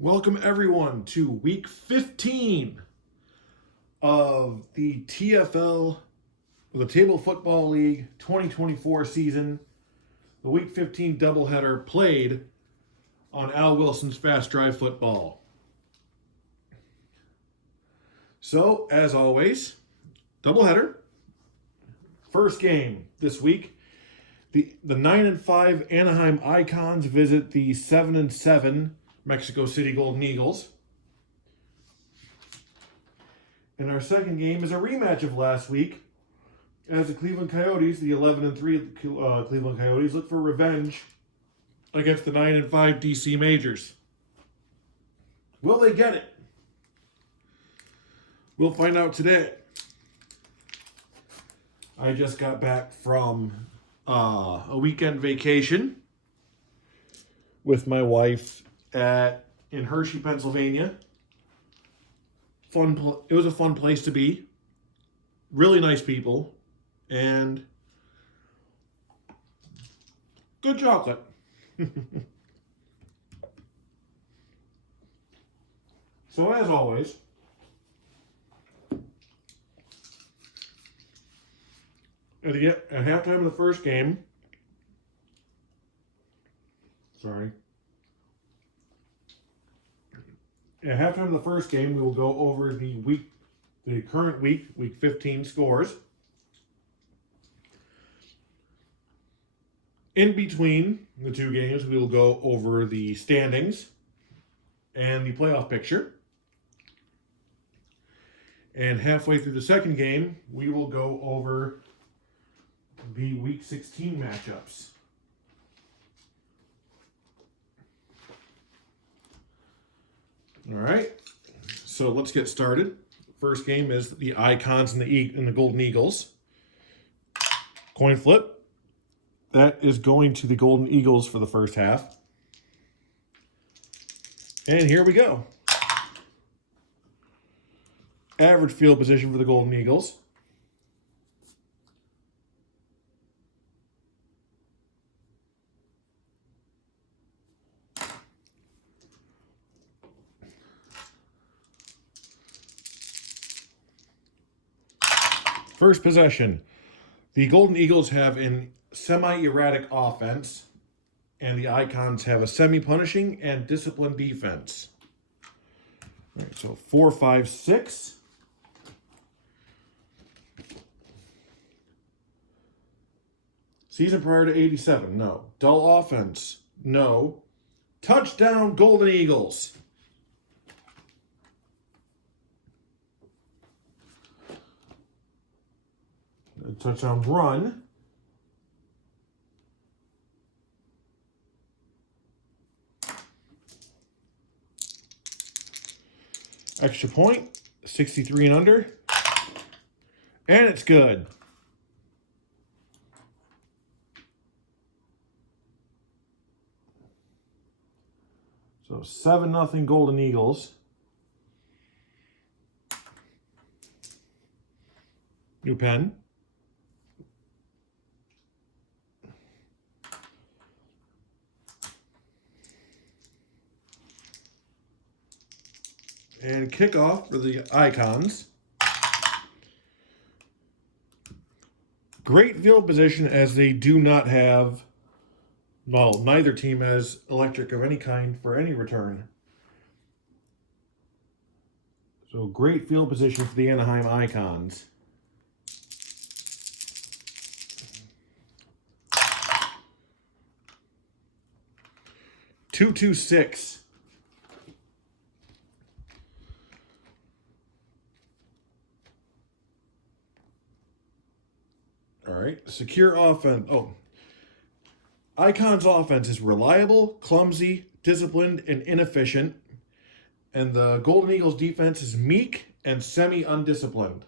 Welcome everyone to week 15 of the TFL, the Table Football League 2024 season. The week 15 doubleheader played on Al Wilson's Fast Drive Football. So, as always, doubleheader. First game this week. The 9-5 Anaheim Icons visit the 7-7 Mexico City Golden Eagles. And our second game is a rematch of last week, as the Cleveland Coyotes, the 11-3 Cleveland Coyotes, look for revenge against the 9-5 DC Majors. Will they get it? We'll find out today. I just got back from a weekend vacation with my wife in Hershey, Pennsylvania. It was a fun place to be. Really nice people and good chocolate. So as always, at halftime of the first game, At halftime of the first game, we will go over the current week 15 scores. In between the two games, we will go over the standings and the playoff picture. And halfway through the second game, we will go over the week 16 matchups. All right, so let's get started. First game is the Icons and the Golden Eagles. Coin flip. That is going to the Golden Eagles for the first half. And here we go. Average field position for the Golden Eagles. First possession. The Golden Eagles have a semi-erratic offense, and the Icons have a semi-punishing and disciplined defense. All right, so 4-5-6. Season prior to 87, no. Dull offense, no. Touchdown, Golden Eagles. Touchdown run. Extra point, 63 and under. And it's good. So 7-0 Golden Eagles. New pen. And kickoff for the Icons. Great field position as they do not have, well, neither team has electric of any kind for any return. So great field position for the Anaheim Icons. Two-two-six. All right, secure offense. Icons offense is reliable, clumsy, disciplined, and inefficient. And the Golden Eagles defense is meek and semi-undisciplined.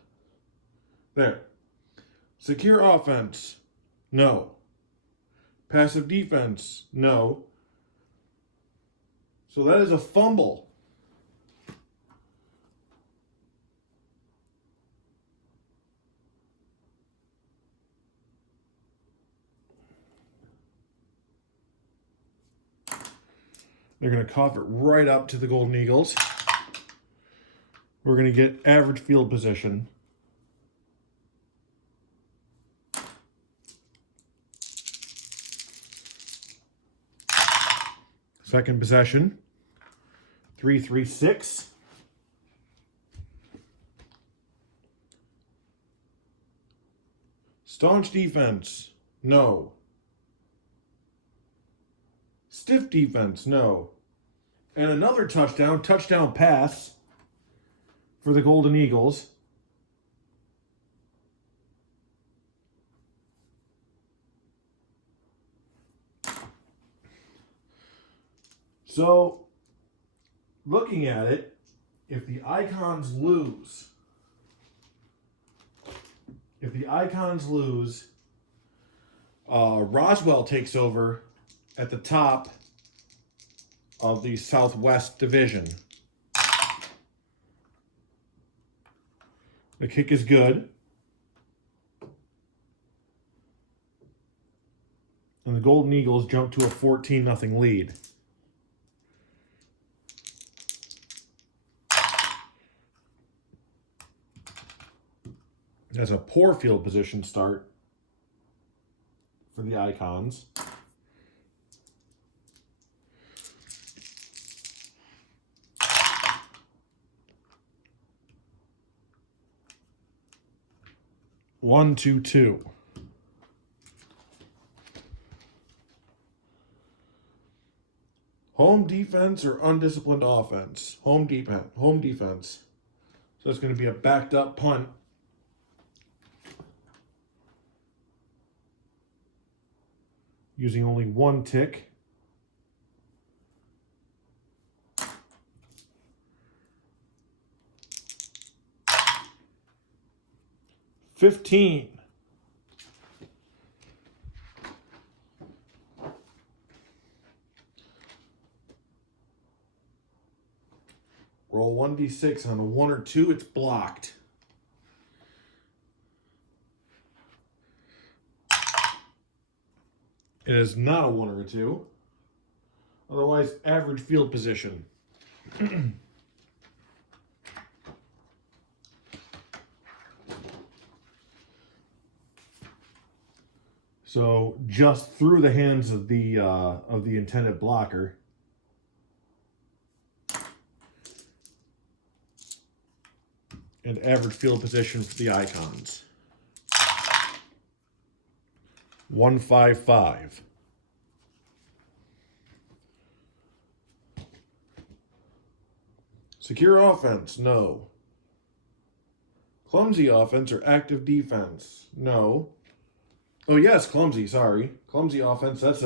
There. Secure offense, no. Passive defense, no. So that is a fumble. They're going to cough it right up to the Golden Eagles. We're going to get average field position. Second possession, 3-3-6. Staunch defense, no. Stiff defense, no. And another touchdown pass for the Golden Eagles. So, looking at it, if the Icons lose, Roswell takes over at the top of the Southwest Division. The kick is good. And the Golden Eagles jump to a 14-0 lead. That's a poor field position start for the Icons. One, two, two. Home defense or undisciplined offense? Home defense. So it's going to be a backed up punt. Using only one tick. $15. Roll 1d6 on a 1 or 2, it's blocked. It is not a 1 or a 2. Otherwise, average field position. So just through the hands of the intended blocker. And average field position for the Icons. 1-5-5. Secure offense, no. Clumsy offense or active defense, no. Oh yes, clumsy, sorry. Clumsy offense, that's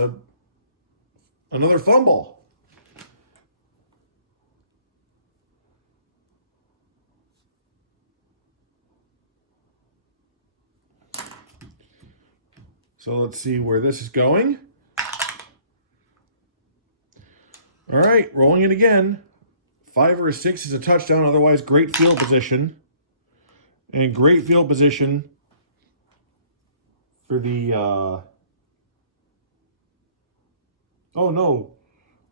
another fumble. So let's see where this is going. All right, rolling it again. 5 or a 6 is a touchdown, otherwise great field position. And great field position for the... oh no,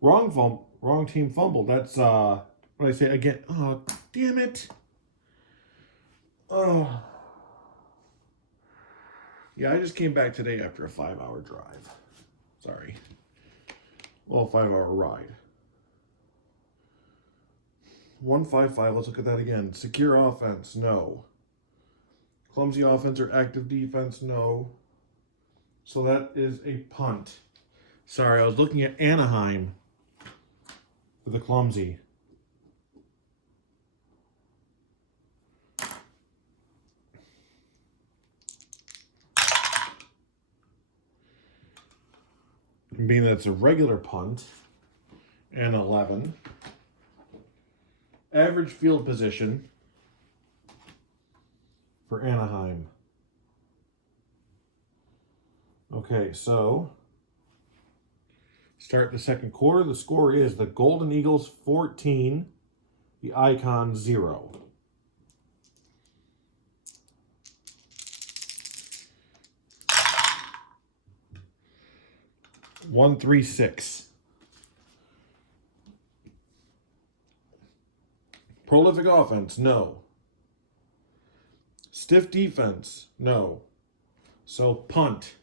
wrong team fumbled. That's, what did I say again? Oh, damn it. Oh. Yeah, I just came back today after a 5-hour drive. Sorry. Well, 5-hour ride. 1-5-5, let's look at that again. Secure offense, no. Clumsy offense or active defense, no. So that is a punt. Sorry, I was looking at Anaheim for the clumsy. Being that it's a regular punt, and 11. Average field position for Anaheim. Okay, so start the second quarter. The score is the Golden Eagles 14, the Icons 0. One, 3, 6. Prolific offense, no. Stiff defense, no. So punt.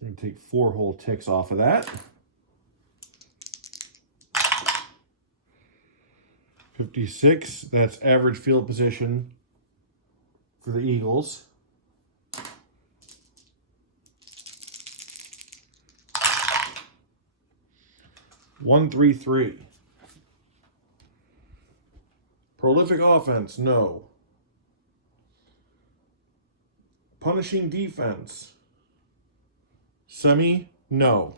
I'm going to take 4 whole ticks off of that. 56, that's average field position for the Eagles. One, 3, 3. Prolific offense, no. Punishing defense. Semi, no.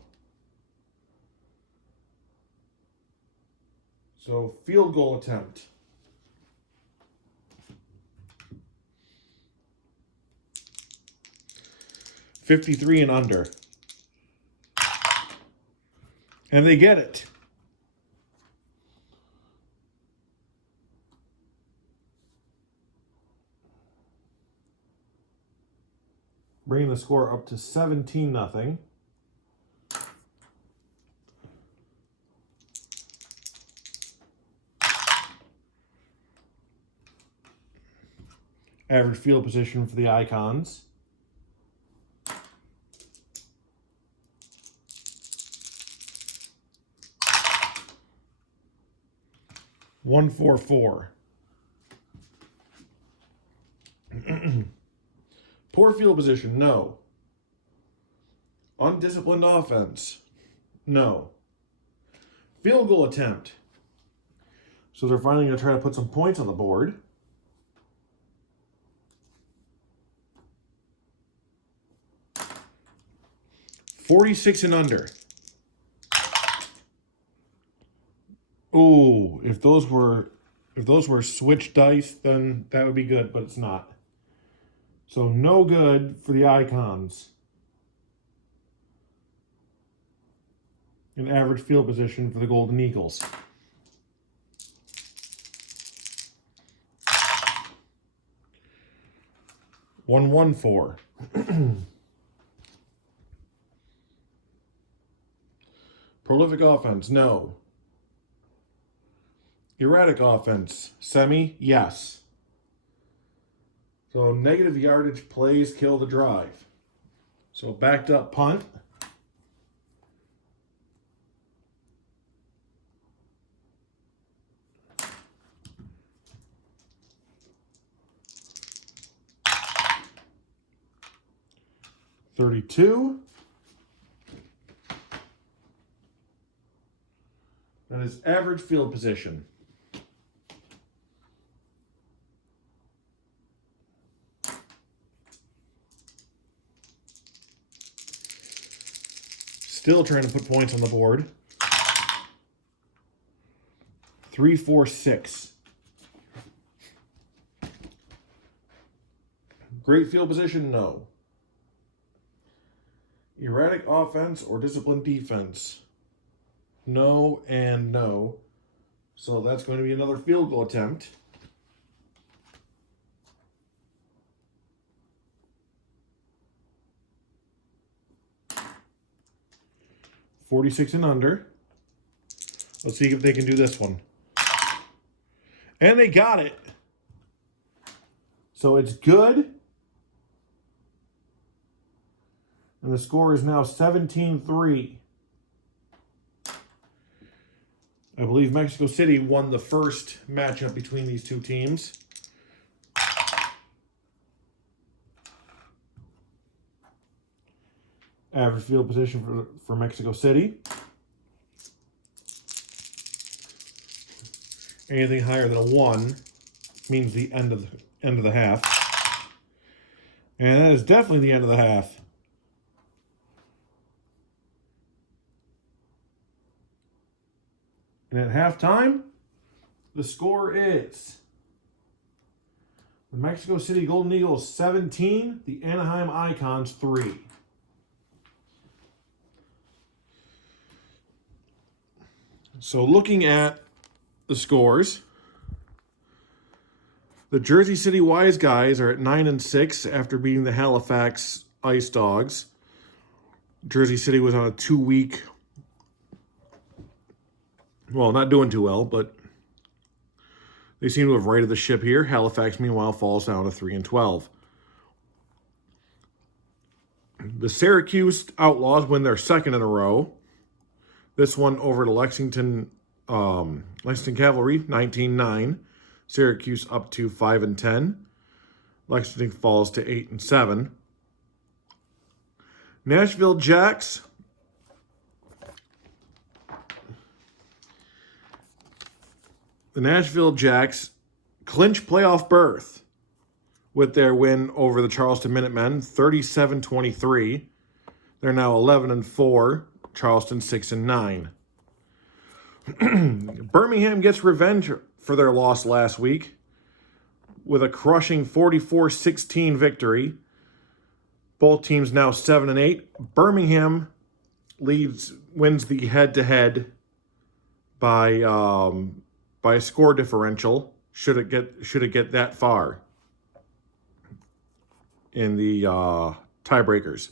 So field goal attempt. $53 and under. And they get it. Bringing the score up to 17-0. Average field position for the Icons. One, 4, 4. Poor field position, no. Undisciplined offense, no. Field goal attempt. So they're finally going to try to put some points on the board. $46 and under. Ooh, if those were switch dice, then that would be good, but it's not. So no good for the Icons. An average field position for the Golden Eagles. One, 1, 4. Prolific offense, no. Erratic offense, semi, yes. So negative yardage plays kill the drive. So backed up punt. $32. That is average field position. Still trying to put points on the board. 3, 4, 6. Great field position, no. Erratic offense or disciplined defense, no and no. So that's going to be another field goal attempt. $46 and under. Let's see if they can do this one. And they got it. So it's good. And the score is now 17-3. I believe Mexico City won the first matchup between these two teams. Average field position for Mexico City. Anything higher than a 1 means the end of the half. And that is definitely the end of the half. And at halftime, the score is the Mexico City Golden Eagles 17, the Anaheim Icons 3. So looking at the scores, the Jersey City Wise Guys are at 9-6 after beating the Halifax Ice Dogs. Jersey City was on a 2-week, well, not doing too well, but they seem to have righted the ship here. Halifax, meanwhile, falls down to 3-12. The Syracuse Outlaws win their second in a row. This one over to Lexington Cavalry, 19-9. Syracuse up to 5-10. Lexington falls to 8-7. Nashville Jacks. The Nashville Jacks clinch playoff berth with their win over the Charleston Minutemen, 37-23. They're now 11-4. Charleston 6-9. Birmingham gets revenge for their loss last week with a crushing 44-16 victory. Both teams now 7-8. Birmingham wins the head-to-head by a score differential. Should it get that far in the tiebreakers.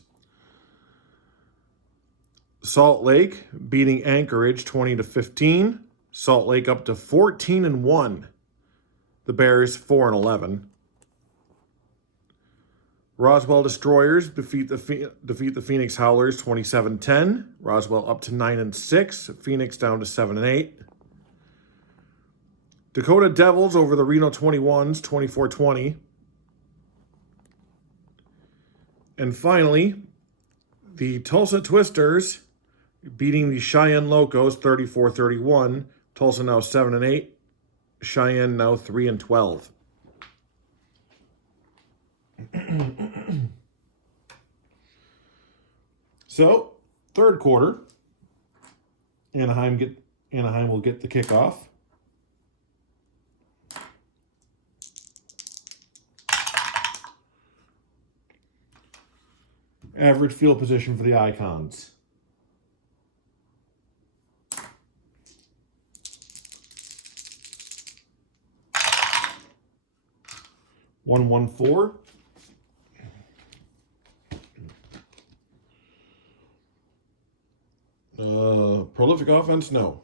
Salt Lake beating Anchorage 20-15. Salt Lake up to 14-1. The Bears 4-11. Roswell Destroyers defeat the Phoenix Howlers 27-10. Roswell up to 9-6. Phoenix down to 7-8. Dakota Devils over the Reno 21s 24-20. And finally, the Tulsa Twisters beating the Cheyenne Locos 34-31. Tulsa now 7-8. Cheyenne now 3-12. So, third quarter, Anaheim will get the kickoff. Average field position for the Icons. (1-1-4). Prolific offense, no.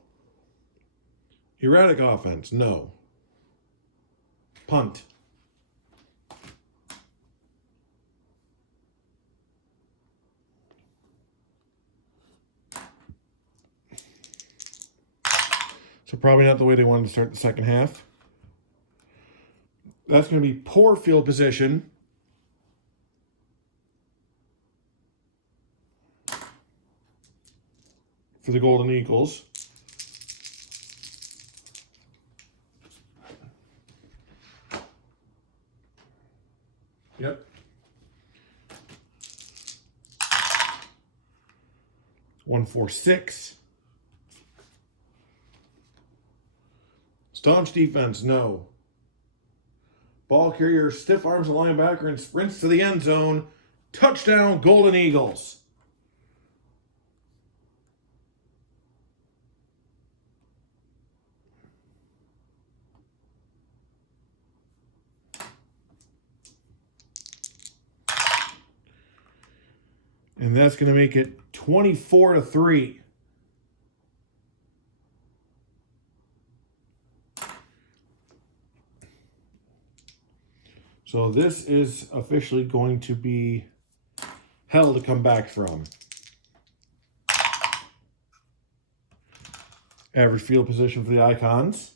Erratic offense, no. Punt. So probably not the way they wanted to start the second half. That's going to be poor field position. For the Golden Eagles. Yep. (1-4-6). Staunch defense, no. Ball carrier stiff arms the linebacker and sprints to the end zone. Touchdown, Golden Eagles. And that's going to make it 24-3. So this is officially going to be hell to come back from. Average field position for the Icons.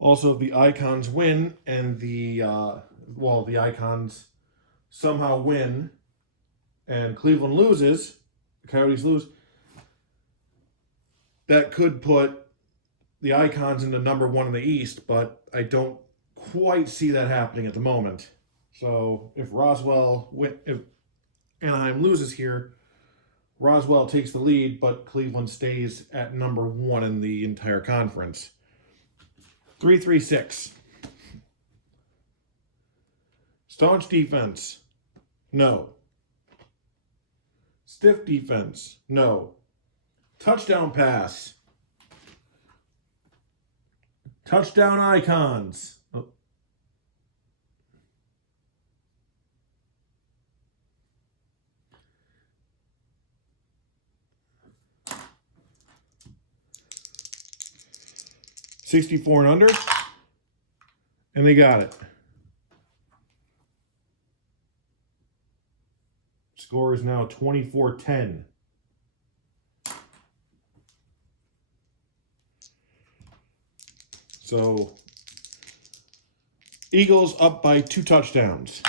Also, if the Icons win and the Icons somehow win and Cleveland loses, the Coyotes lose, that could put the Icons into number 1 in the East, but I don't quite see that happening at the moment. So if Anaheim loses here, Roswell takes the lead, but Cleveland stays at number 1 in the entire conference. 3-3-6. Staunch defense, no. Stiff defense, no. Touchdown pass, Touchdown Icons. Oh. $64 and under. And they got it. Score is now 24-10. So, Eagles up by 2 touchdowns.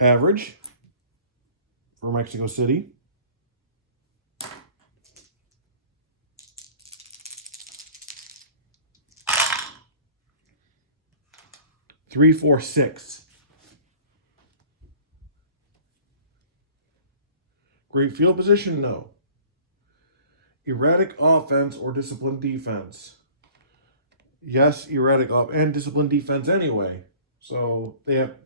Average for Mexico City. $3.46. Great field position? No. Erratic offense or disciplined defense? Yes, erratic and disciplined defense anyway. So they have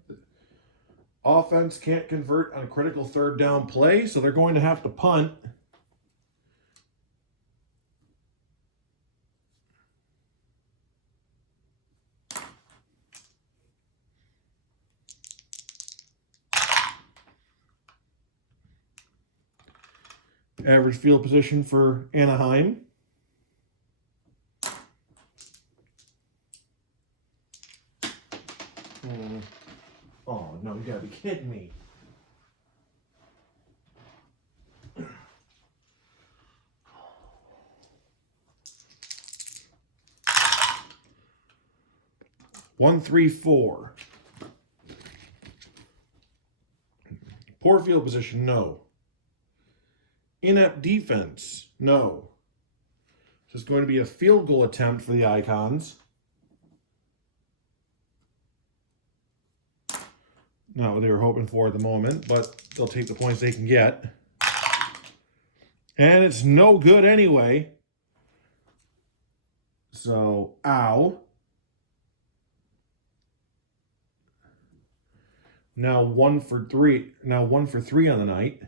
offense can't convert on a critical third down play, so they're going to have to punt. Average field position for Anaheim. Oh, no, you gotta be kidding me. $134. Poor field position? No. Inept defense? No. So it's going to be a field goal attempt for the Icons. Not what they were hoping for at the moment, but they'll take the points they can get. And it's no good anyway. So, ow. Now 1 for 3. Now 1 for 3 on the night.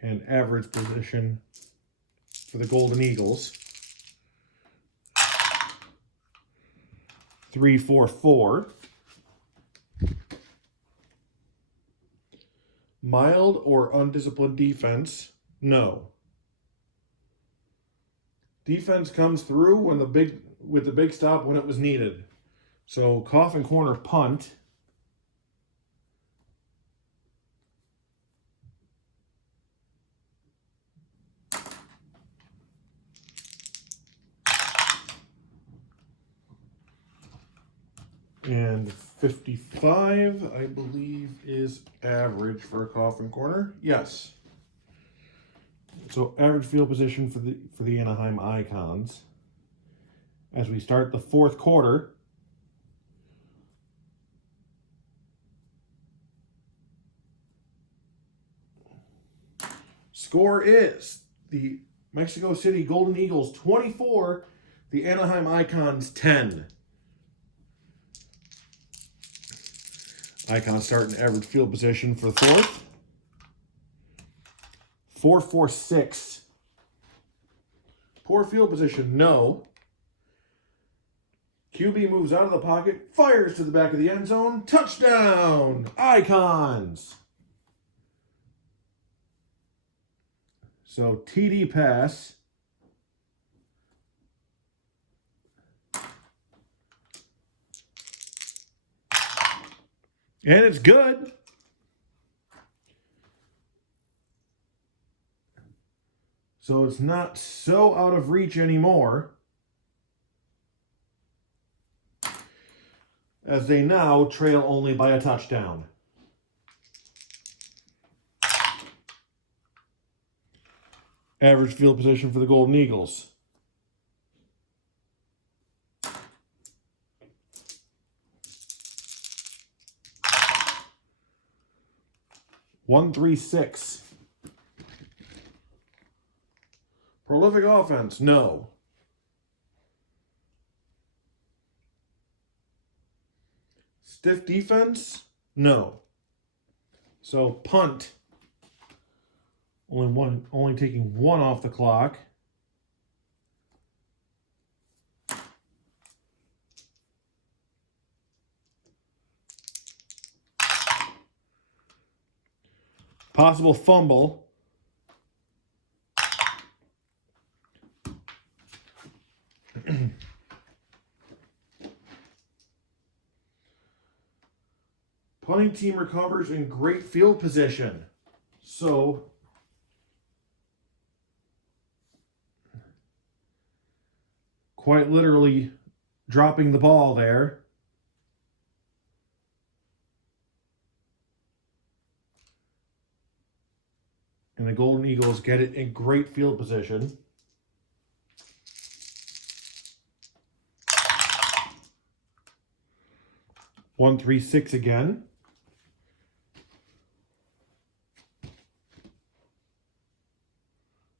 And average position for the Golden Eagles. 3-4-4. Mild or undisciplined defense? No. Defense comes through when with the big stop when it was needed. So coffin corner punt. And 55, I believe, is average for a coffin corner. Yes. So average field position for the Anaheim Icons. As we start the fourth quarter. Score is the Mexico City Golden Eagles 24, the Anaheim Icons 10. Icons starting average field position for the fourth. 4-4-6. Poor field position, no. QB moves out of the pocket, fires to the back of the end zone. Touchdown! Icons! So TD pass. And it's good. So it's not so out of reach anymore. As they now trail only by a touchdown. Average field position for the Golden Eagles. $136. Prolific offense? No. Stiff defense? No. So punt. Only taking 1 off the clock. Possible fumble. Punting team recovers in great field position. So, quite literally dropping the ball there. And the Golden Eagles get it in great field position. One, 3, 6 again.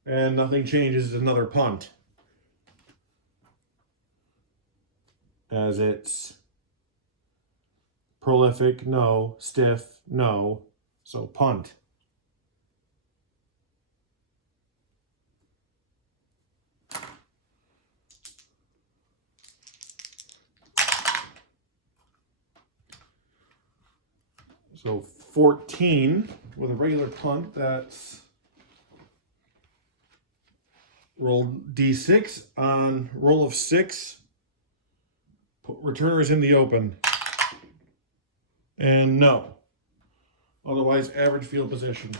And nothing changes. Another punt. As it's prolific, no. Stiff, no. So punt. So 14 with a regular punt. That's roll D6 on roll of 6. Put returners in the open. And no. Otherwise, average field position.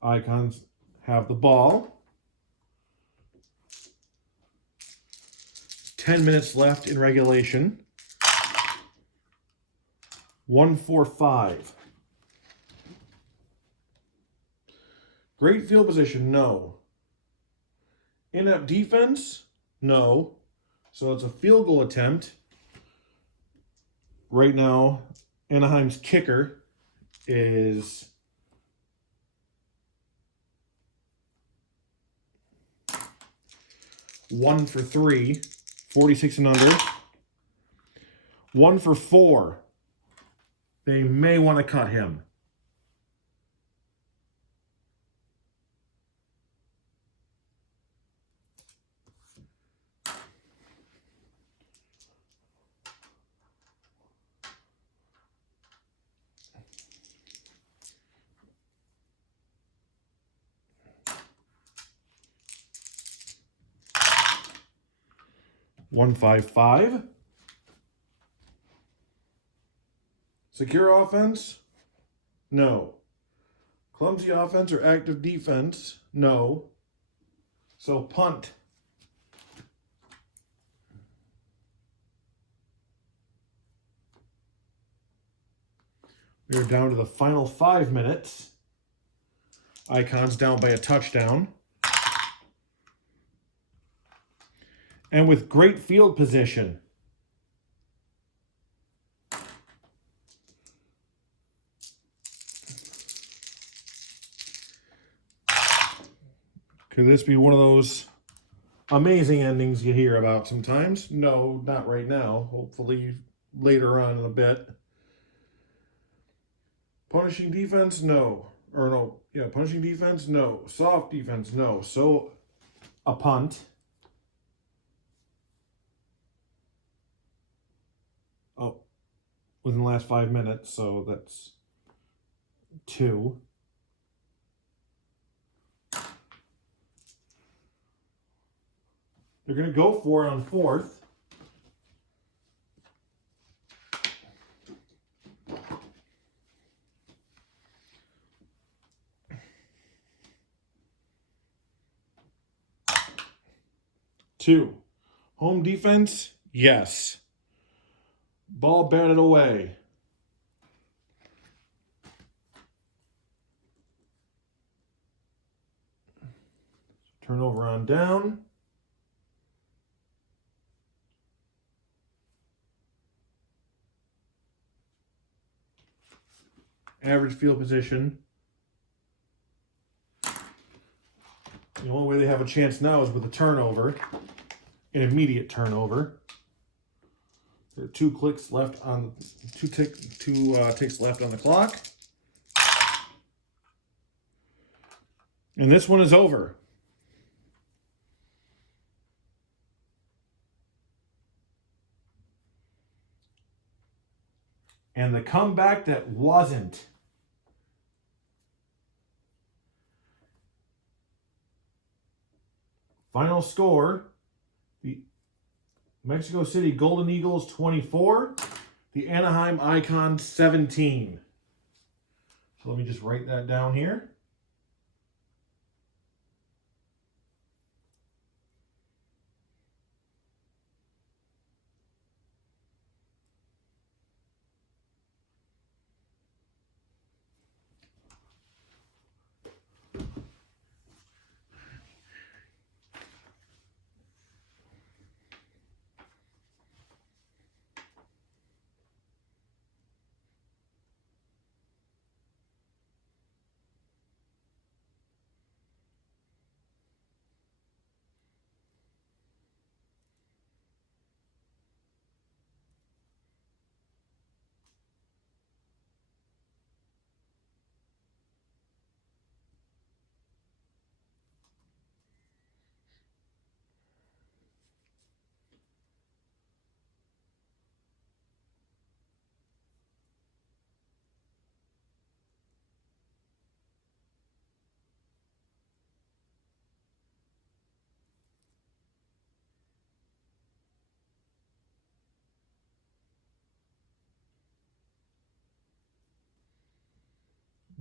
Icons have the ball. 10 minutes left in regulation. 1-4-5. Great field position, no. Inept defense, no. So it's a field goal attempt. Right now, Anaheim's kicker is one for 3, 46 and under. 1 for 4. They may want to cut him. One, 5-5. Secure offense? No. Clumsy offense or active defense? No. So punt. We're down to the final 5 minutes. Icons down by a touchdown. And with great field position. Could this be one of those amazing endings you hear about sometimes? No, not right now. Hopefully later on in a bit. Punishing defense? No. Or no. Yeah, punishing defense? No. Soft defense? No. So a punt. Oh, within the last 5 minutes, so that's 2. They're going to go for it on 4th. Two. Home defense? Yes. Ball batted away. Turnover on down. Average field position. The only way they have a chance now is with a turnover, an immediate turnover. There are 2 clicks left on ticks left on the clock, and this one is over. and the comeback that wasn't. Final score, the Mexico City Golden Eagles 24, the Anaheim Icons 17. So let me just write that down here.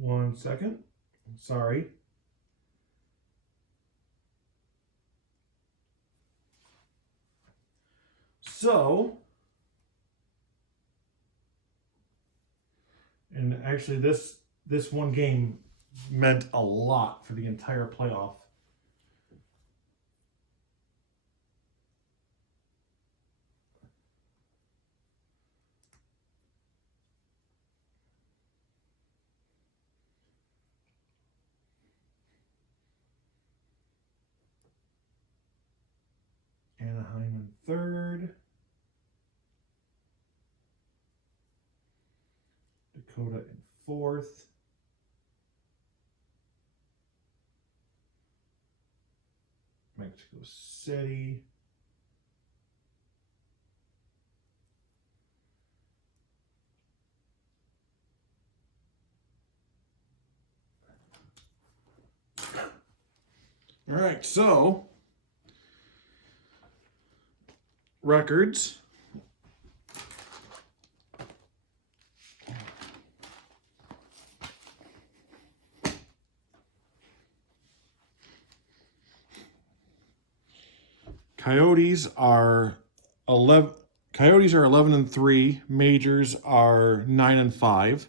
One second. Sorry. So, and actually this one game meant a lot for the entire playoff. Anaheim in third. Dakota in fourth. Mexico City. All right, so records. Coyotes are 11-3. Majors are 9-5.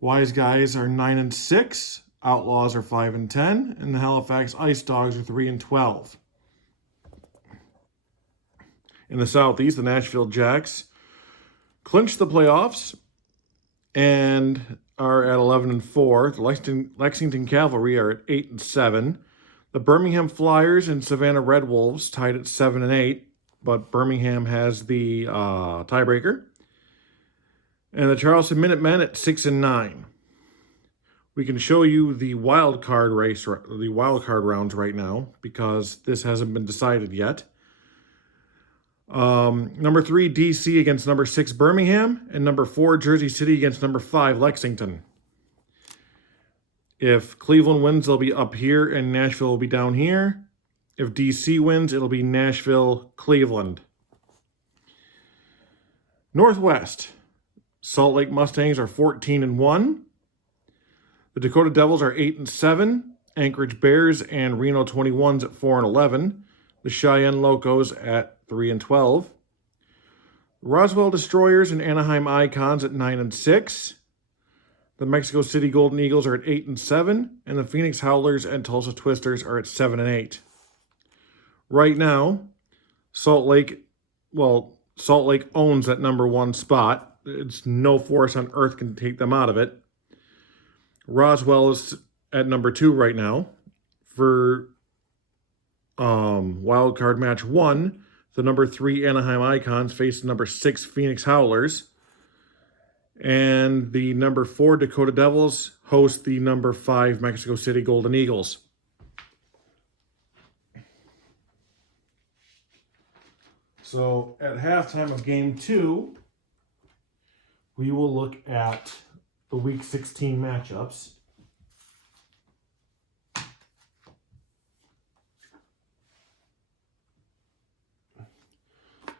Wise Guys are 9-6. Outlaws are 5-10, and the Halifax Ice Dogs are 3-12. In the Southeast, the Nashville Jacks clinched the playoffs and are at 11-4. The Lexington Cavalry are at 8-7. The Birmingham Flyers and Savannah Red Wolves tied at 7-8, but Birmingham has the tiebreaker. And the Charleston Minutemen at 6-9. We can show you the wild card race, the wild card rounds right now, because this hasn't been decided yet. Number 3, DC against number 6, Birmingham, and number 4, Jersey City against number 5, Lexington. If Cleveland wins, they'll be up here, and Nashville will be down here. If DC wins, it'll be Nashville, Cleveland. Northwest, Salt Lake Mustangs are 14-1. The Dakota Devils are 8-7. Anchorage Bears and Reno 21s at 4-11. The Cheyenne Locos at 3-12. Roswell Destroyers and Anaheim Icons at 9-6. The Mexico City Golden Eagles are at 8-7, and the Phoenix Howlers and Tulsa Twisters are at 7-8. Right now, Salt Lake owns that number 1 spot. It's no force on earth can take them out of it. Roswell is at number 2 right now. For wild card match 1, the number 3 Anaheim Icons face the number 6 Phoenix Howlers. And the number 4 Dakota Devils host the number 5 Mexico City Golden Eagles. So at halftime of game 2, we will look at the Week 16 matchups.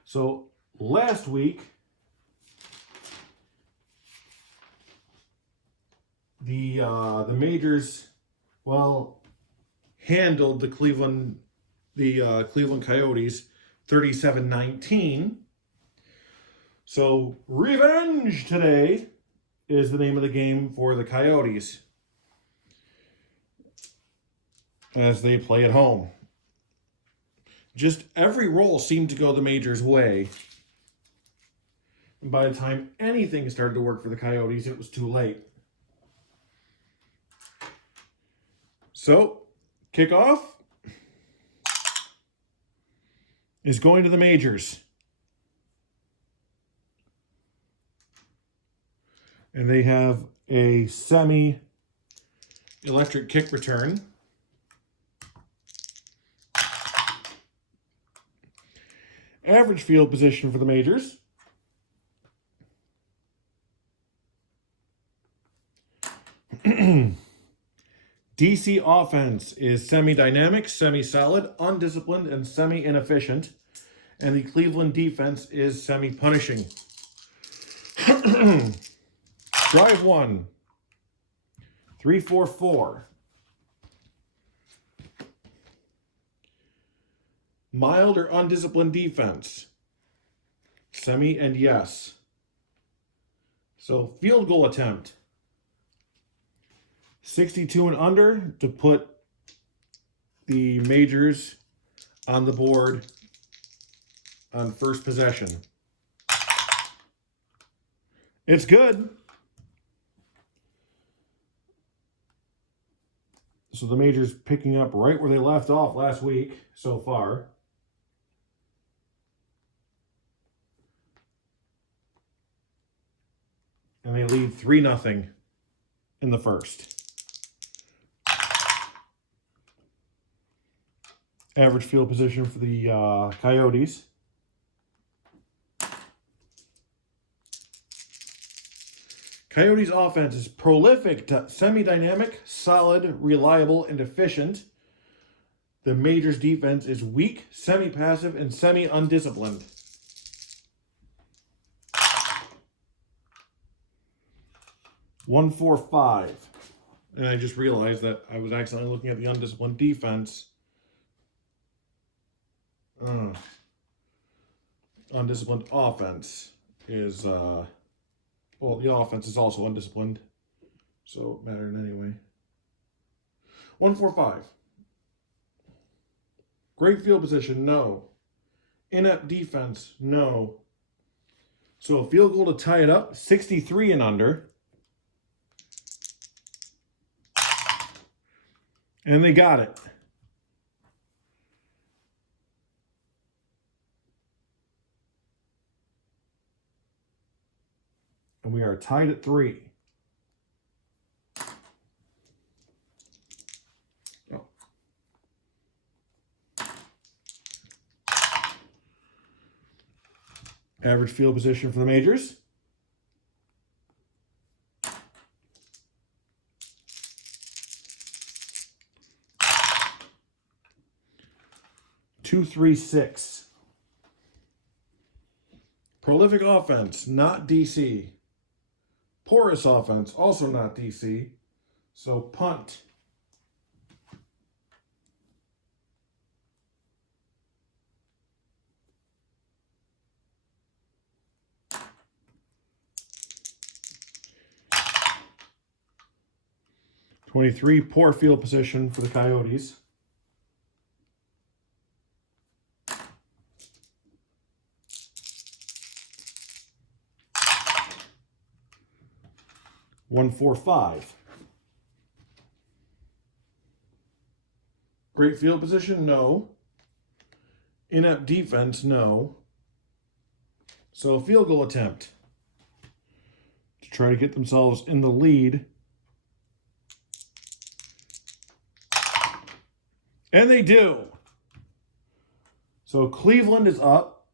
So last week, the Majors, well, handled the Cleveland Coyotes 37-19. So revenge today is the name of the game for the Coyotes as they play at home. Just every roll seemed to go the Majors' way. And by the time anything started to work for the Coyotes, it was too late. So, kickoff is going to the Majors. And they have a semi-electric kick return. Average field position for the Majors. DC offense is semi-dynamic, semi-solid, undisciplined, and semi-inefficient. And the Cleveland defense is semi-punishing. Drive 1. 3-4-4. Mild or undisciplined defense. Semi and yes. So field goal attempt. 62 and under to put the Majors on the board on first possession. It's good. So the Majors picking up right where they left off last week so far. And they lead 3-0 in the first. Average field position for the Coyotes. Coyotes offense is prolific, semi-dynamic, solid, reliable, and efficient. The Majors defense is weak, semi-passive, and semi-undisciplined. One, 4, 5. And I just realized that I was accidentally looking at the undisciplined defense. Undisciplined offense is, well, the offense is also undisciplined. So it mattered anyway. 1, 4, 5. Great field position, no. Inept defense, no. So a field goal to tie it up, 63 and under. And they got it. And we are tied at 3. Oh. Average field position for the Majors. Two, 3, 6. Prolific offense, not DC. Porous offense, also not DC. So punt. .23, poor field position for the Coyotes. One, 4, 5. Great field position, no. Inept defense, no. So field goal attempt to try to get themselves in the lead. And they do. So Cleveland is up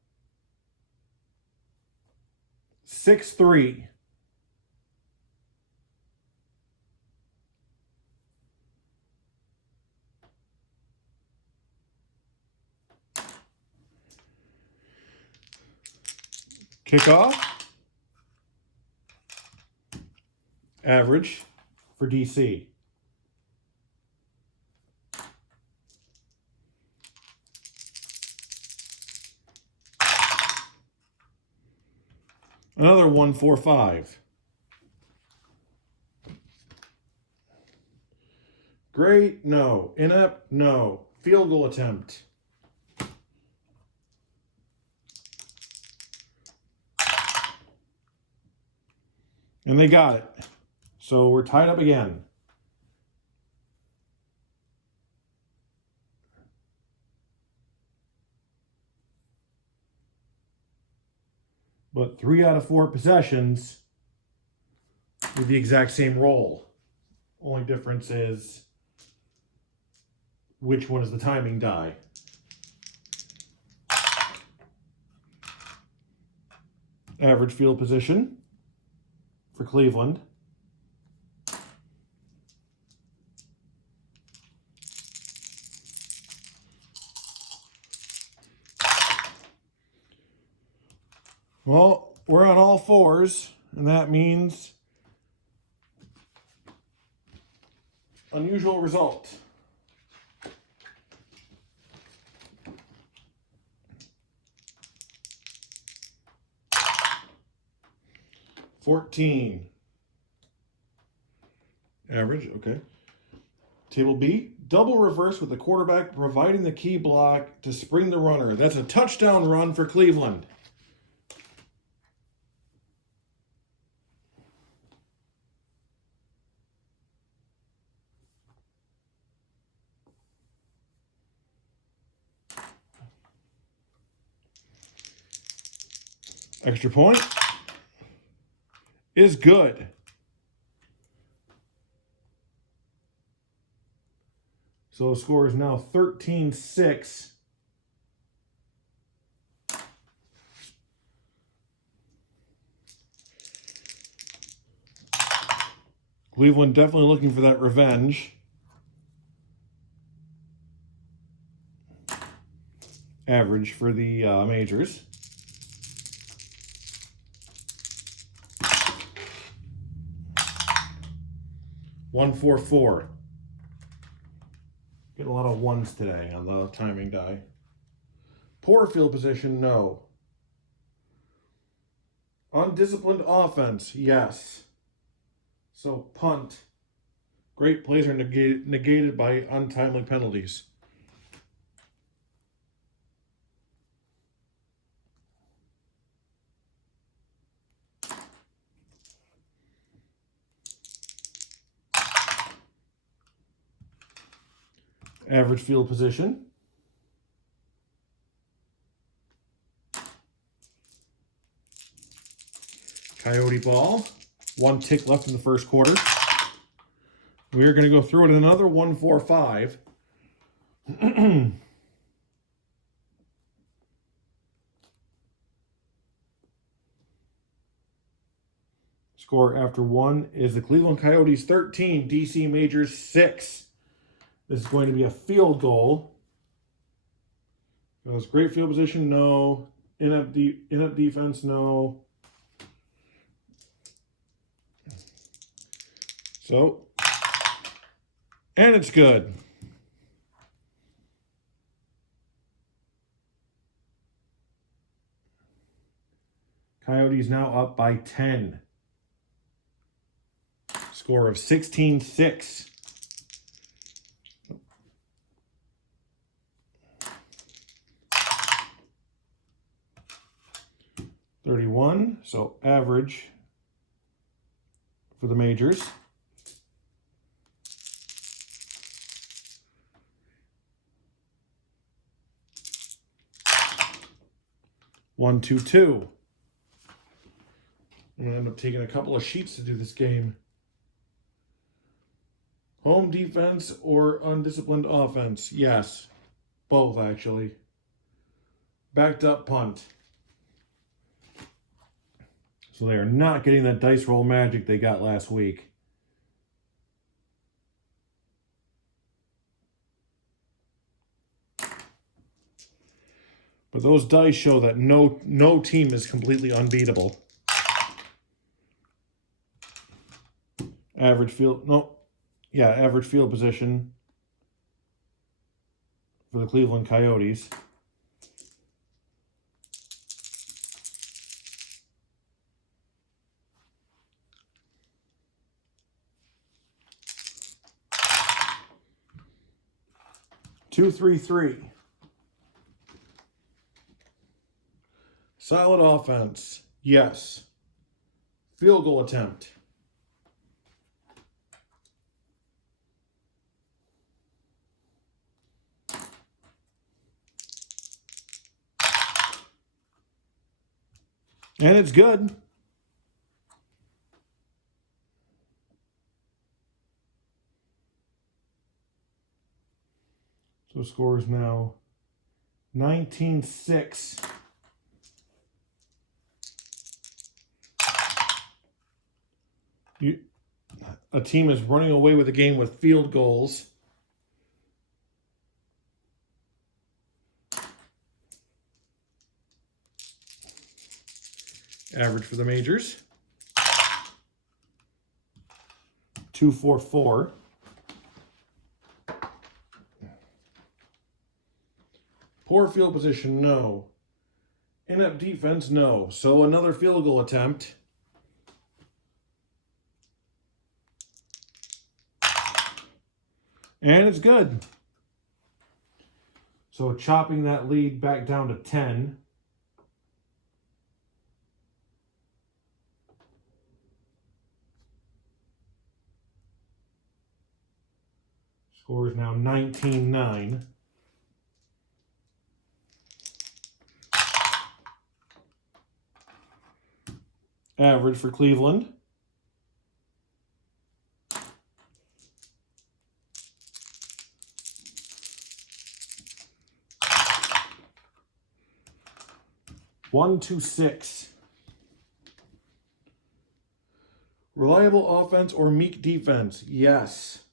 6-3. Kickoff. Average for DC. Another 145. Great, no. Inept, no. Field goal attempt. And they got it. So we're tied up again. But 3 out of 4 possessions with the exact same roll. Only difference is which one is the timing die. Average field position for Cleveland. Well, we're on all fours, and that means unusual result. $14. Average, okay. Table B, double reverse with the quarterback providing the key block to spring the runner. That's a touchdown run for Cleveland. Extra point is good. So the score is now 13-6. Cleveland definitely looking for that revenge. Average for the majors. $144. Getting a lot of ones today on the timing die. Poor field position, no. Undisciplined offense, yes. So punt. Great plays are negated by untimely penalties. Average field position. Coyote ball. 1 tick left in the first quarter. We are going to go through it in another 145. Score after 1 is the Cleveland Coyotes 13, DC Majors 6. This is going to be a field goal. Goes great field position, no. Inept defense, no. So, and it's good. Coyotes now up by 10. Score of 16-6. $31, so average for the majors. $1, 2, 2. I'm going to end up taking a couple of sheets to do this game. Home defense or undisciplined offense? Yes. Both, actually. Backed up punt. So they are not getting that dice roll magic they got last week. But But those dice show that no team is completely unbeatable. Average field position for the Cleveland Coyotes. Two, 3-3. Solid offense. Yes. Field goal attempt. And it's good. So score is now 19-6. A team is running away with the game with field goals. Average for the majors. 2.44. Poor field position, no. Inept defense, no. So another field goal attempt. And it's good. So chopping that lead back down to 10. Score is now 19-9. Average for Cleveland. One, 2-6. Reliable offense or meek defense? Yes.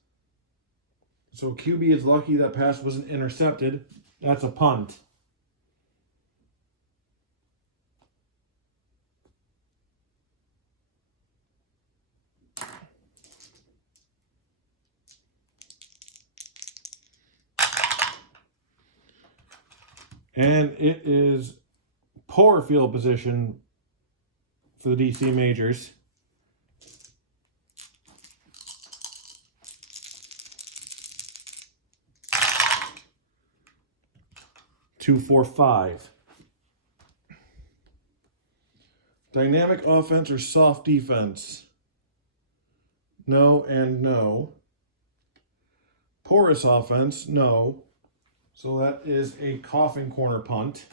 So QB is lucky that pass wasn't intercepted. That's a punt. And it is poor field position for the DC Majors. 2-4-5. Dynamic offense or soft defense? No and no. Porous offense? No. So that is a coffin corner punt.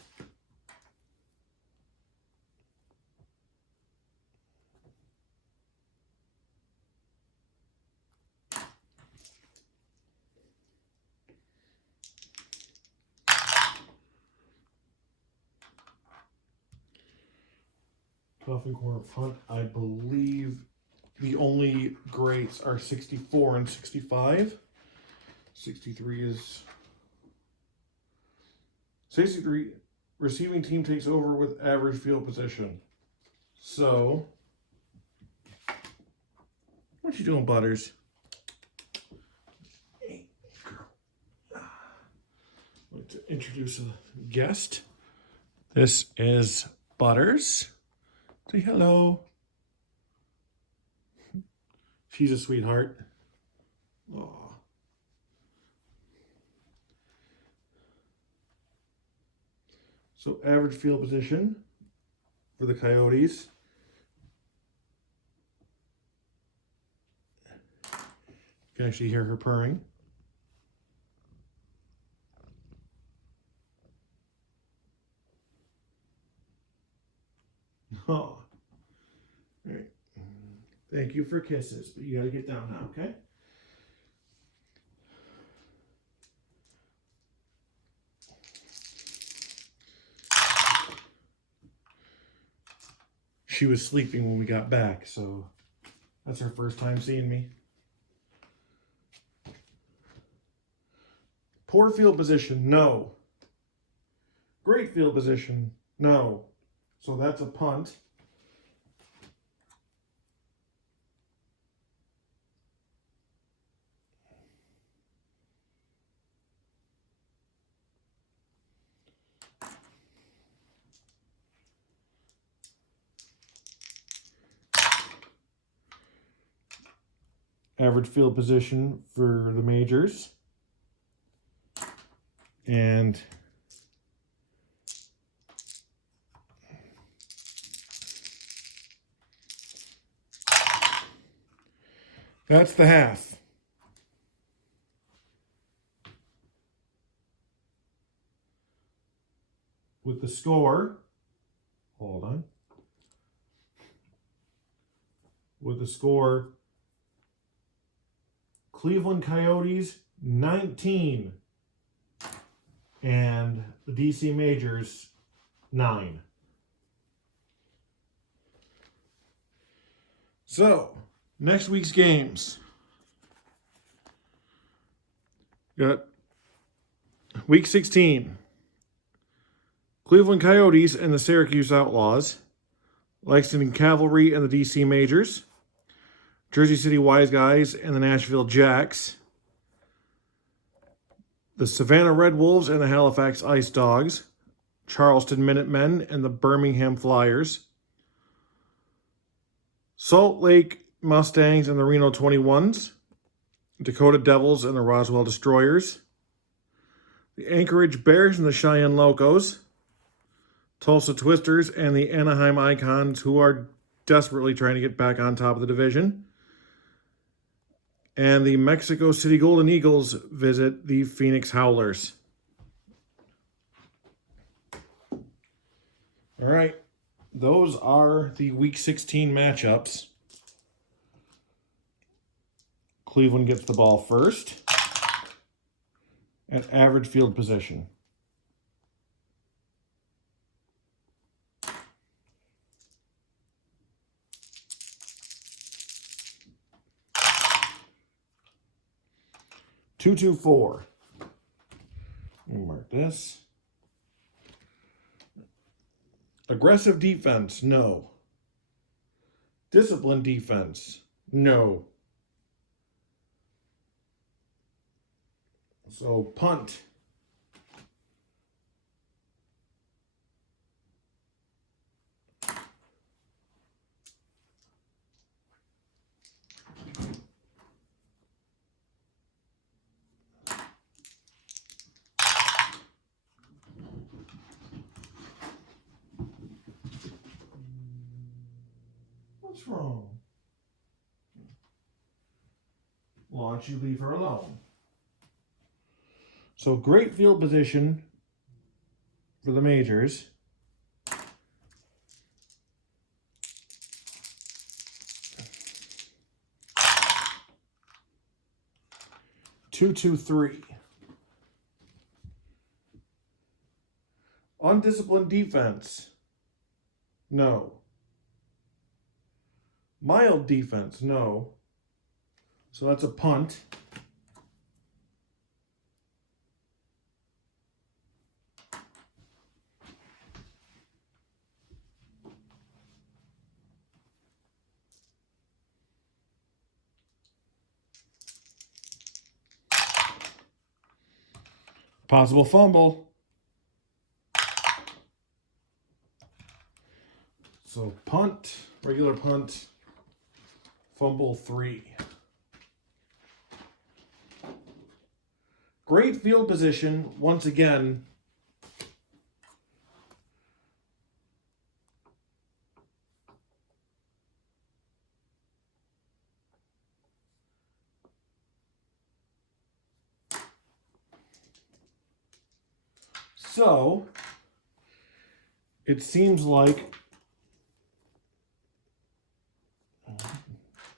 Coffin corner punt, I believe the only grades are 64 and 65. 63 is... 63, receiving team takes over with average field position. So, what you doing, Butters? Hey, girl. I'd like to introduce a guest. This is Butters. Say hello. She's a sweetheart. Aww. So average field position for the Coyotes. You can actually hear her purring. Oh. All right. Thank you for kisses, but you got to get down now, okay? She was sleeping when we got back, so that's her first time seeing me. Poor field position, no. Great field position, no. So that's a punt. Average field position for the majors. And that's the half. With the score, hold on. With the score, Cleveland Coyotes 19 and the DC Majors 9. So, next week's games. Got week 16. Cleveland Coyotes and the Syracuse Outlaws. Lexington Cavalry and the DC Majors. Jersey City Wise Guys and the Nashville Jacks. The Savannah Red Wolves and the Halifax Ice Dogs. Charleston Minutemen and the Birmingham Flyers. Salt Lake Mustangs and the Reno 21s. Dakota Devils and the Roswell Destroyers. The Anchorage Bears and the Cheyenne Locos. Tulsa Twisters and the Anaheim Icons, who are desperately trying to get back on top of the division. And the Mexico City Golden Eagles visit the Phoenix Howlers. All right, those are the Week 16 matchups. Cleveland gets the ball first at average field position. Two-two-four. Mark this. Aggressive defense, no. Disciplined defense, no. So punt. What's wrong? Why don't you leave her alone? So great field position for the majors. Two-two-three. Undisciplined defense, no. Mild defense, no. So that's a punt. Possible fumble. So punt, regular punt, fumble 3. Great field position, once again. So, it seems like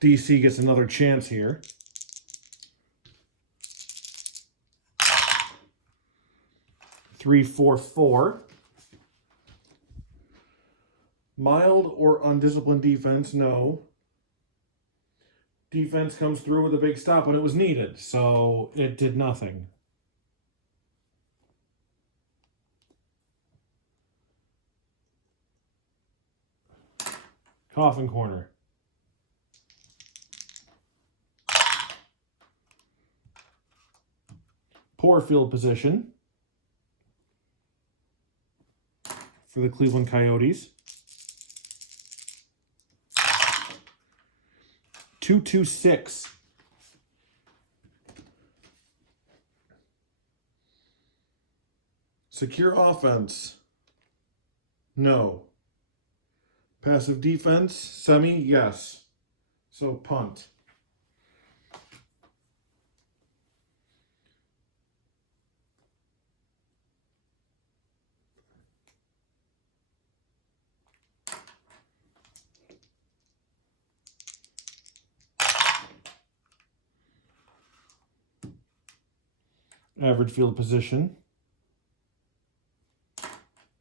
DC gets another chance here. Three, four, four. Mild or undisciplined defense, no. Defense comes through with a big stop when it was needed, so it did nothing. Coffin corner. Poor field position for the Cleveland Coyotes. 2-2-6. Secure offense. No. Passive defense. Semi. Yes. So punt. Average field position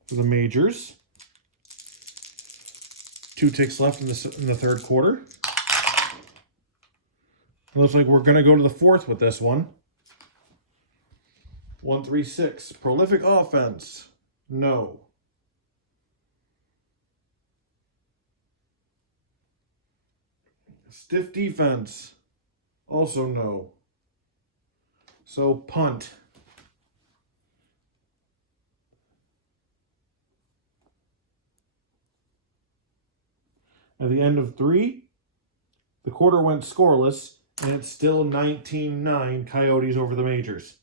for the majors. 2 ticks left in the third quarter. It looks like we're going to go to the fourth with this one. 1-3-6. Prolific offense. No. Stiff defense. Also no. So punt. At the end of 3, the quarter went scoreless, and it's still 19-9 Coyotes over the majors.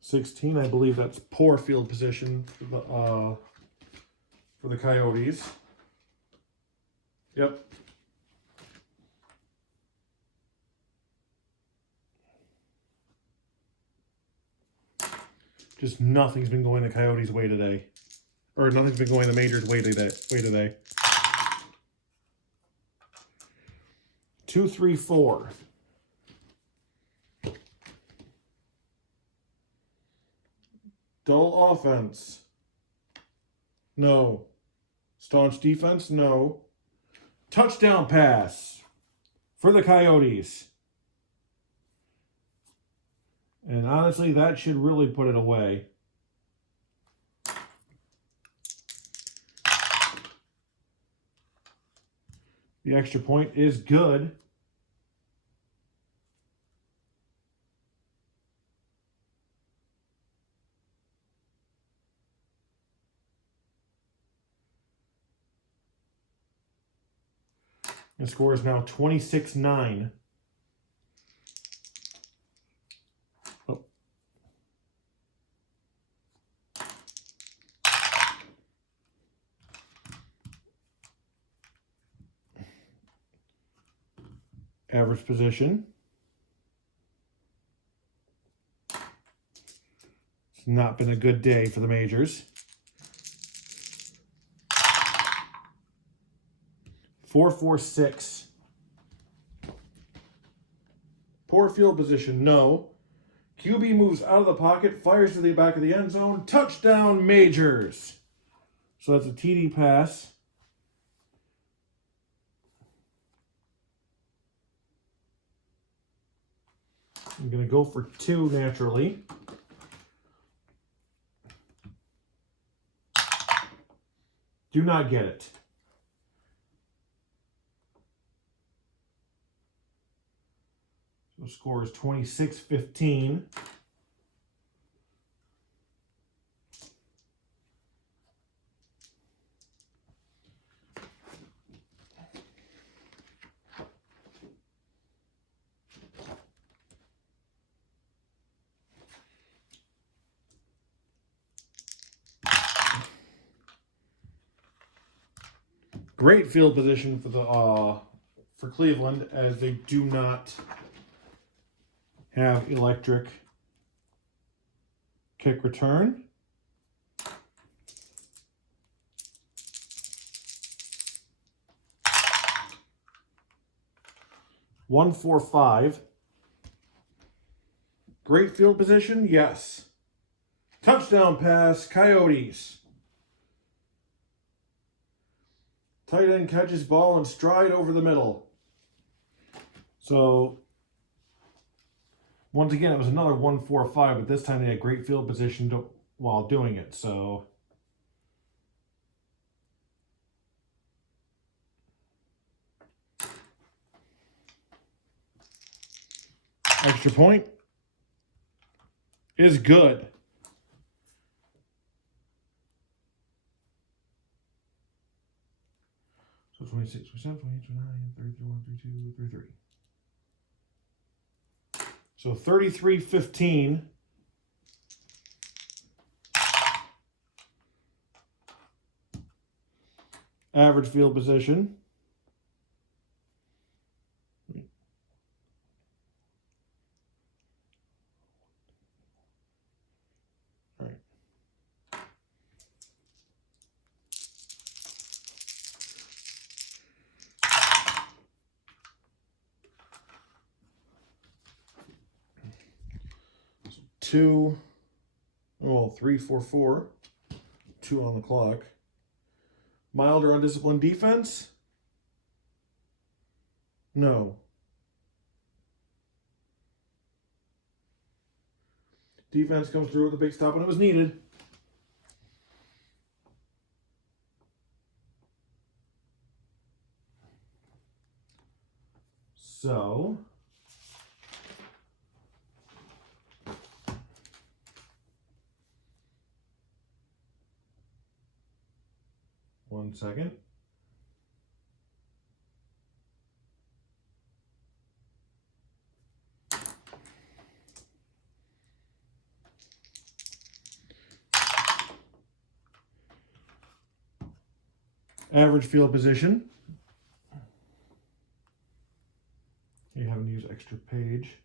(16), I believe that's poor field position for the Coyotes. Yep. Just nothing's been going the Coyotes' way today. Or nothing's been going the Majors' way today. 2-3-4. Dull offense. No. Staunch defense. No. Touchdown pass for the Coyotes. And honestly, that should really put it away. The extra point is good. The score is now 26-9. Oh. Average position. It's not been a good day for the majors. 4-4-6. Poor field position, no. QB moves out of the pocket, fires to the back of the end zone. Touchdown, Majors. So that's a TD pass. I'm going to go for 2 naturally. Do not get it. So the score is 26-15. Great field position for Cleveland, as they do not have electric kick return. One, 4-5. Great field position, yes. Touchdown pass, Coyotes. Tight end catches ball and stride over the middle. So Once again, it was another 1-4-5, but this time they had great field position while doing it. So extra point is good. So 26, 27, 28, 29, 31, 32, 33. So 33-15. Average field position. All right. So 3, 4, 4. 2 on the clock. Mild or undisciplined defense? No. Defense comes through with a big stop when it was needed. So, one second. Average field position. You having to use extra page.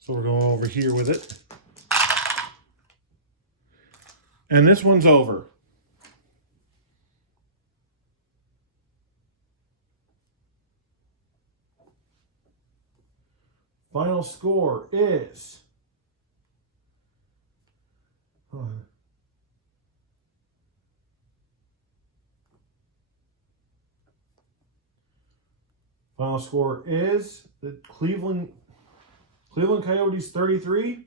So we're going over here with it. And this one's over. Final score is final score is the Cleveland Coyotes 33,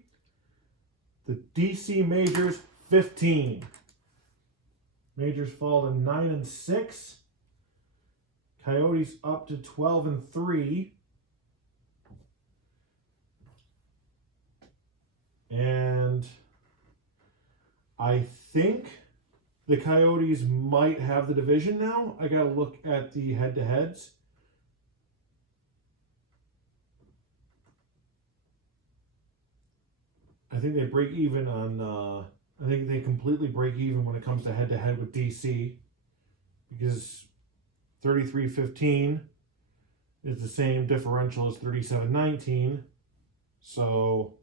the DC Majors 15. Majors fall to 9-6. Coyotes up to 12-3. And I think the Coyotes might have the division now. I got to look at the head-to-heads. I think they break even on, I think they completely break even when it comes to head-to-head with DC. Because 33-15 is the same differential as 37-19. So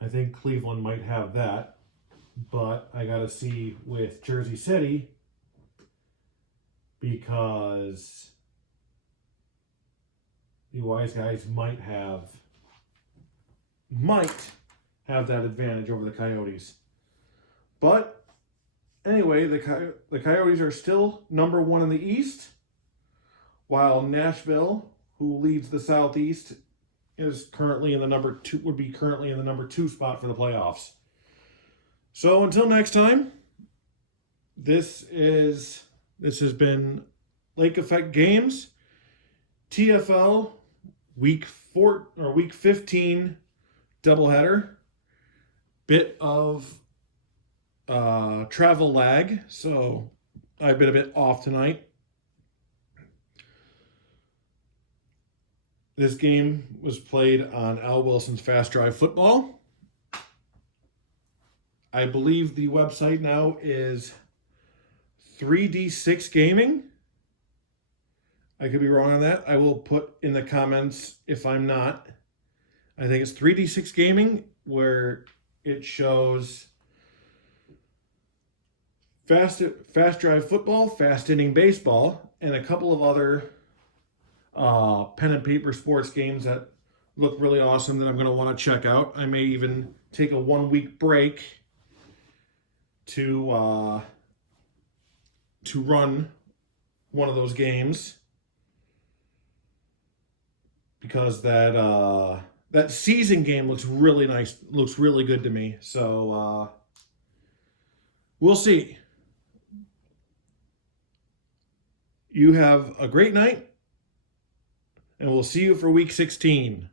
I think Cleveland might have that, but I got to see with Jersey City because the Wise Guys might have that advantage over the Coyotes. But anyway, the Coyotes are still number 1 in the East, while Nashville, who leads the Southeast, is currently in the number 2, would be currently in the number 2 spot for the playoffs. So until next time, this has been Lake Effect Games, TFL week 15 doubleheader. Bit of travel lag, so I've been a bit off tonight. This game was played on Al Wilson's Fast Drive Football. I believe the website now is 3D6 Gaming. I could be wrong on that. I will put in the comments if I'm not. I think it's 3D6 Gaming, where it shows Fast Drive Football, Fast Inning Baseball, and a couple of other pen and paper sports games that look really awesome that I'm going to want to check out. I may even take a 1-week break to run one of those games, because that season game looks really nice, looks really good to me. So we'll see. You have a great night, and we'll see you for week 16.